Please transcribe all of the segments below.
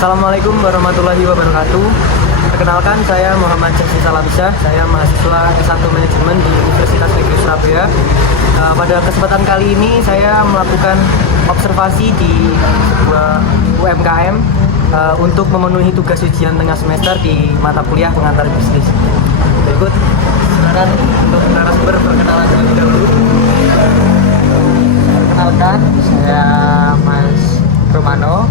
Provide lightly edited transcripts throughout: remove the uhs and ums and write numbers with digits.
Assalamualaikum warahmatullahi wabarakatuh. Perkenalkan, saya Muhammad Jasi Salabisah. Saya mahasiswa S1 Manajemen di Universitas Negeri Surabaya. Pada kesempatan kali ini saya melakukan observasi di sebuah UMKM untuk memenuhi tugas ujian tengah semester di mata kuliah pengantar bisnis. Berikut, silakan untuk narasumber perkenalan terlebih dahulu. Perkenalkan, saya Mas Romano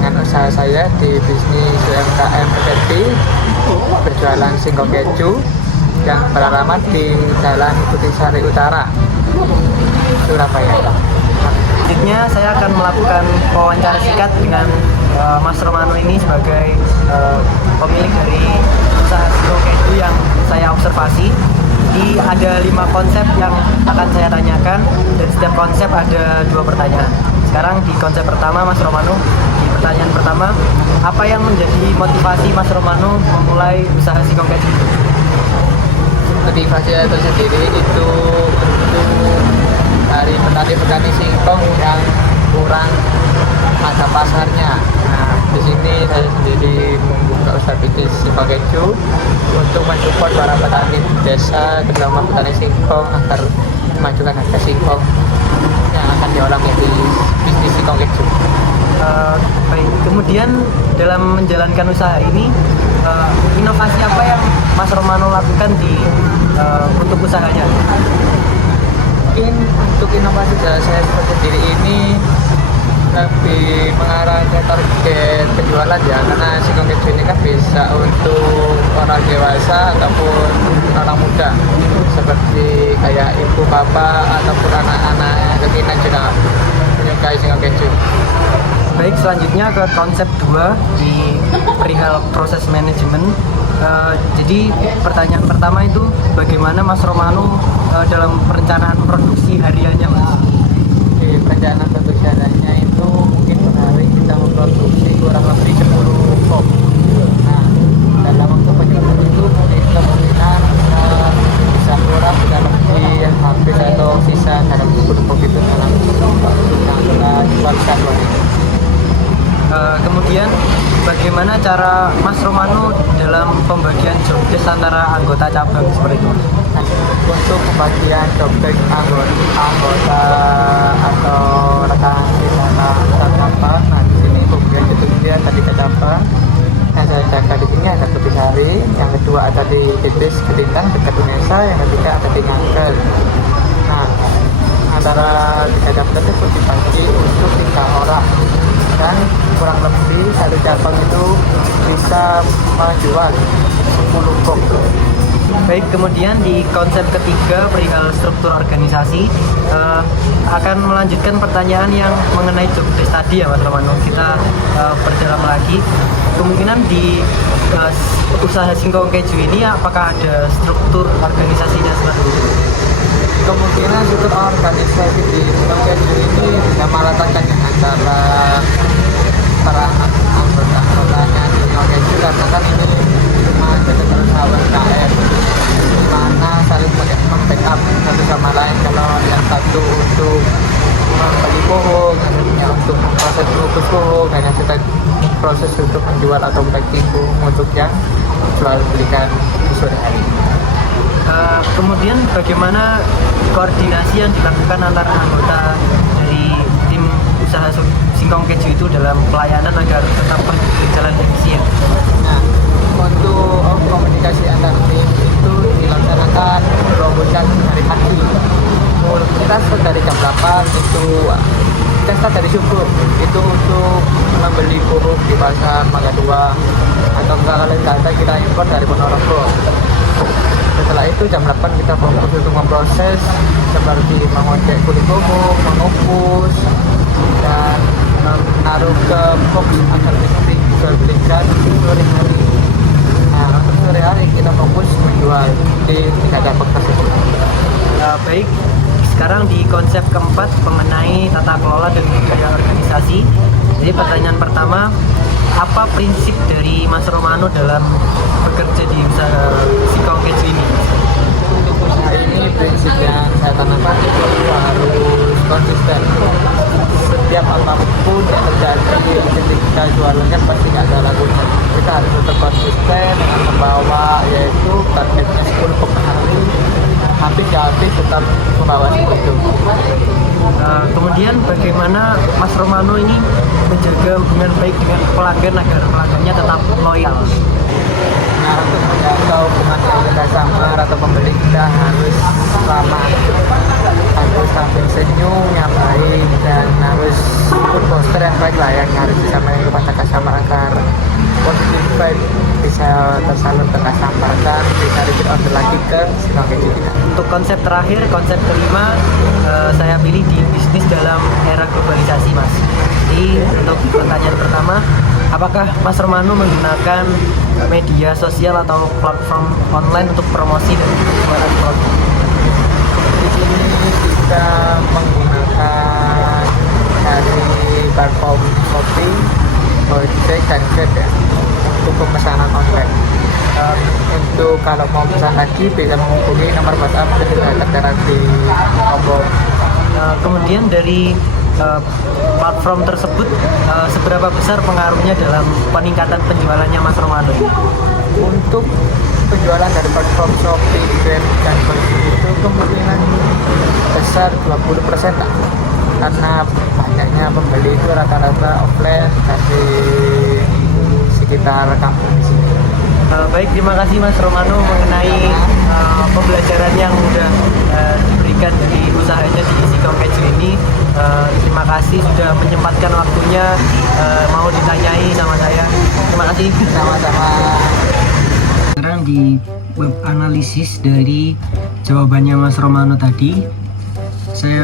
dengan usaha saya di bisnis UMKM FNB berjualan singkong keju yang beralamat di Jalan Butisari Utara, Surabaya. Selanjutnya saya akan melakukan wawancara singkat dengan Mas Romano ini sebagai pemilik dari usaha singkong keju yang saya observasi. Jadi ada 5 konsep yang akan saya tanyakan dan setiap konsep ada 2 pertanyaan. Sekarang di konsep pertama, Mas Romano, di pertanyaan pertama, apa yang menjadi motivasi Mas Romano memulai usaha singkong keju? Motivasi saya tersendiri itu untuk dari petani-petani singkong yang kurang ada pasarnya. Nah, di sini saya sendiri membuka usaha bisnis singkong keju untuk mensupport para petani desa, terutama petani singkong agar memajukan harga singkong yang akan diolah menjadi bisnis singkong keju. Baik, kemudian dalam menjalankan usaha ini, inovasi apa yang Mas Romano lakukan untuk usahanya? Mungkin untuk inovasi saya sendiri ini lebih mengarah ke target penjualan ya, karena singkong keju ini kan bisa untuk orang dewasa ataupun orang muda seperti kayak ibu bapak ataupun anak-anak kekinian juga menyukai singkong keju. Baik, selanjutnya ke konsep 2 di perihal proses manajemen. Jadi pertanyaan pertama itu bagaimana Mas Romano dalam perencanaan produksi hariannya, Mas? Di perencanaan produksi hariannya itu mungkin per hari kita memproduksi kurang lebih 10 kop. Nah, dalam waktu penjualan itu kemungkinan bisa kurang bisa lebih habis atau sisa dalam 10 kop itu dalam waktu yang kita jual satu hari. Kemudian bagaimana cara Mas Romano dalam pembagian job desk antara anggota cabang seperti itu? Nah, untuk pembagian job desk anggota atau rekan di sana cabang, nah di sini kemudian dia tadi ke cabang yang saya jaga di sini ada Butisari, yang kedua ada di Betis Kedintang dekat Unesa, yang ketiga ada di Ngangkel. Nah, antara 3 cabang itu dibagi untuk 3 orang dan kurang lebih satu cabang itu bisa menjual 10 kop. Baik, kemudian di konsep ketiga perihal struktur organisasi, akan melanjutkan pertanyaan yang mengenai job desk tadi ya, Mas Romano. Kita perdalam lagi. Kemungkinan di usaha singkong keju ini apakah ada struktur organisasinya seperti itu? Kemungkinan struktur organisasi di singkong keju ini bisa meratakan antara para anggotanya di singkong keju, karena kan ini cuma jadi perusahaan UMKM di mana saling membackup satu sama lain. Kalau yang satu untuk membeli pohon, yang satunya untuk proses mengukus pohon, dan yang satu proses untuk menjual atau packing untuk yang jual belikan di sore hari. Kemudian bagaimana koordinasi yang dilakukan antara anggota dari tim usaha singkong keju itu dalam pelayanan agar tetap berjalan efisien? Nah, untuk komunikasi antar tim itu dilaksanakan berobosan hari pagi. Kita start dari jam 8 itu kita start dari subuh itu untuk membeli pupuk di pasar Mangga 2 atau kalau ada kita impor dari Ponorogo. Setelah itu jam 8 kita fokus untuk memproses seperti mengocek kulit pupuk, mengukus dan menaruh ke box agar nanti jual belikan sore hari. Nah, untuk sore hari kita fokus menjual di 3 cabang tersebut. Baik, sekarang di konsep keempat mengenai tata kelola dan budaya organisasi. Jadi pertanyaan pertama, apa prinsip dari Mas Romano dalam bekerja di usaha singkong keju ini? Untuk usaha ini prinsip yang saya tanamkan itu harus konsisten. setiap apapun yang terjadi ketika jualan kan pasti nggak ada lagunya. Kita harus tetap konsisten dengan membawa yaitu targetnya 10 per hari, habis ya habis tetap membawa itu. Kemudian bagaimana Mas Romano ini menjaga hubungan baik dengan pelanggan agar pelanggannya tetap loyal? Nah, untuk menjaga hubungan kita sama atau pembeli kita harus ramah, harus tampil senyum yang baik, dan harus put poster yang baik lah yang harus disampaikan kepada customer agar positif vibe bisa tersalur ke customer dan bisa repeat order lagi ke Singkong Keju kita. Untuk konsep terakhir, konsep kelima, saya pilih di bisnis dalam era globalisasi, Mas. Jadi untuk pertanyaan pertama, apakah Mas Romano menggunakan media sosial atau platform online untuk promosi dan penjualan produk? Di sini kita menggunakan dari platform Shopee, Gojek dan Grab ya, untuk pemesanan online. Untuk kalau mau pesan lagi bisa menghubungi nomor WhatsApp yang sudah tertera di tombol. Kemudian dari platform tersebut, seberapa besar pengaruhnya dalam peningkatan penjualannya Mas Romano? Untuk penjualan dari platform Shopee, Grab, dan Gojek itu kemungkinan besar 20% tak? Karena banyaknya pembeli itu rata-rata offline dari sekitar kampung di sini. Baik, terima kasih Mas Romano mengenai pembelajaran yang sudah diberikan dari usahanya di Singkong Keju ini. Terima kasih sudah menyempatkan waktunya mau ditanyai sama saya. Terima kasih. Sama-sama. Sekarang di web analisis dari jawabannya Mas Romano tadi, saya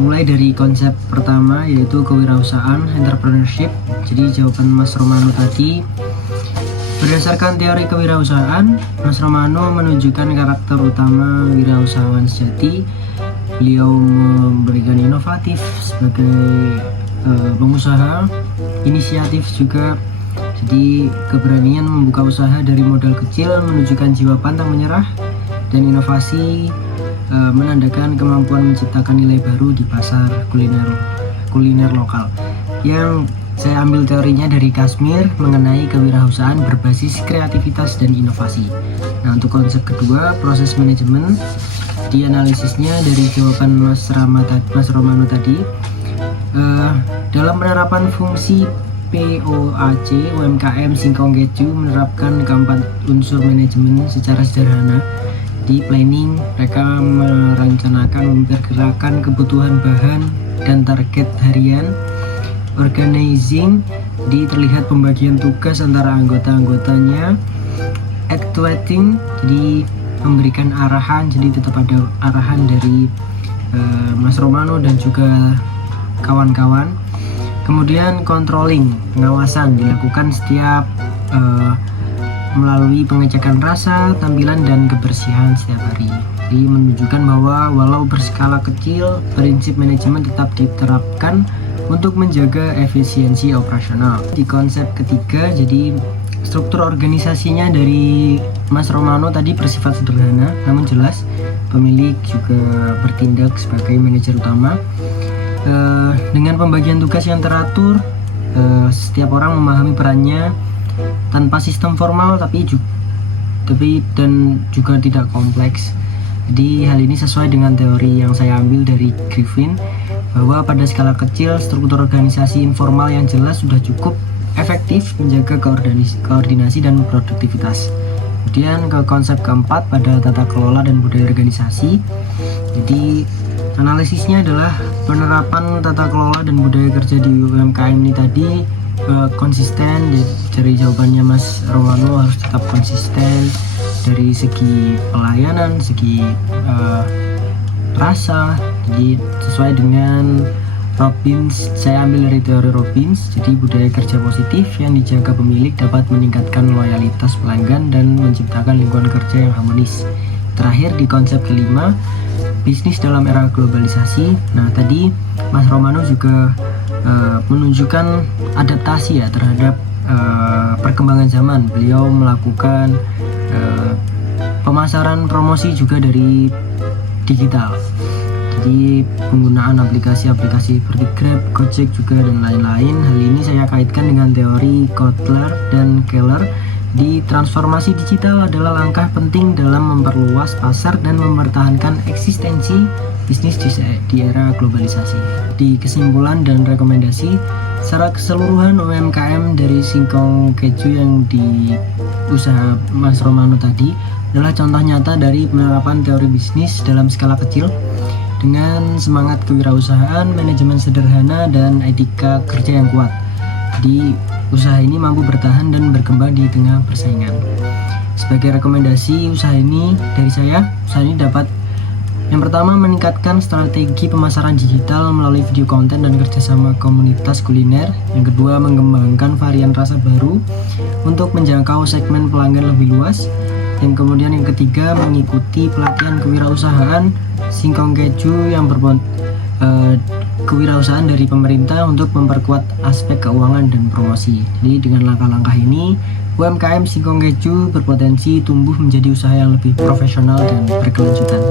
mulai dari konsep pertama yaitu kewirausahaan, entrepreneurship. Jadi jawaban Mas Romano tadi, berdasarkan teori kewirausahaan, Mas Romano menunjukkan karakter utama wirausahawan sejati. Beliau memberikan inovatif sebagai pengusaha, inisiatif juga. Jadi keberanian membuka usaha dari modal kecil menunjukkan jiwa pantang menyerah, dan inovasi menandakan kemampuan menciptakan nilai baru di pasar kuliner lokal. Yang saya ambil teorinya dari Kashmir mengenai kewirausahaan berbasis kreativitas dan inovasi. Nah, untuk konsep kedua, proses manajemen, di analisisnya dari jawaban Mas Romano tadi, dalam penerapan fungsi POAC, UMKM Singkong Keju menerapkan keempat unsur manajemen secara sederhana. Di planning, mereka merencanakan memperkirakan kebutuhan bahan dan target harian. Organizing, terlihat pembagian tugas antara anggota-anggotanya. Actuating, jadi memberikan arahan, jadi tetap ada arahan dari Mas Romano dan juga kawan-kawan. Kemudian controlling, pengawasan dilakukan setiap melalui pengecekan rasa, tampilan, dan kebersihan setiap hari. Jadi menunjukkan bahwa walau berskala kecil, prinsip manajemen tetap diterapkan untuk menjaga efisiensi operasional. Di konsep ketiga, jadi struktur organisasinya dari Mas Romano tadi bersifat sederhana namun jelas. Pemilik juga bertindak sebagai manajer utama. Dengan pembagian tugas yang teratur, setiap orang memahami perannya tanpa sistem formal tapi juga tidak kompleks. Jadi hal ini sesuai dengan teori yang saya ambil dari Griffin, bahwa pada skala kecil struktur organisasi informal yang jelas sudah cukup efektif menjaga koordinasi dan produktivitas. Kemudian ke konsep keempat pada tata kelola dan budaya organisasi. Jadi analisisnya adalah penerapan tata kelola dan budaya kerja di UMKM ini tadi konsisten. Dari jawabannya Mas Romano harus tetap konsisten dari segi pelayanan, segi rasa. Jadi sesuai dengan Robbins, saya ambil dari teori Robbins. Jadi budaya kerja positif yang dijaga pemilik dapat meningkatkan loyalitas pelanggan dan menciptakan lingkungan kerja yang harmonis. Terakhir di konsep kelima, bisnis dalam era globalisasi. Nah, tadi Mas Romano juga menunjukkan adaptasi ya terhadap perkembangan zaman. Beliau melakukan pemasaran promosi juga dari digital. Jadi penggunaan aplikasi-aplikasi seperti Grab, Gojek juga dan lain-lain. Hal ini saya kaitkan dengan teori Kotler dan Keller. Di transformasi digital adalah langkah penting dalam memperluas pasar dan mempertahankan eksistensi bisnis di era globalisasi. Di kesimpulan dan rekomendasi, secara keseluruhan UMKM dari singkong keju yang di usaha Mas Romano tadi adalah contoh nyata dari penerapan teori bisnis dalam skala kecil dengan semangat kewirausahaan, manajemen sederhana, dan etika kerja yang kuat. Jadi usaha ini mampu bertahan dan berkembang di tengah persaingan. Sebagai rekomendasi usaha ini dari saya, usaha ini dapat yang pertama meningkatkan strategi pemasaran digital melalui video konten dan kerjasama komunitas kuliner. Yang kedua mengembangkan varian rasa baru untuk menjangkau segmen pelanggan lebih luas. Dan kemudian yang ketiga mengikuti pelatihan kewirausahaan singkong keju yang kewirausahaan dari pemerintah untuk memperkuat aspek keuangan dan promosi. Jadi dengan langkah-langkah ini UMKM singkong keju berpotensi tumbuh menjadi usaha yang lebih profesional dan berkelanjutan.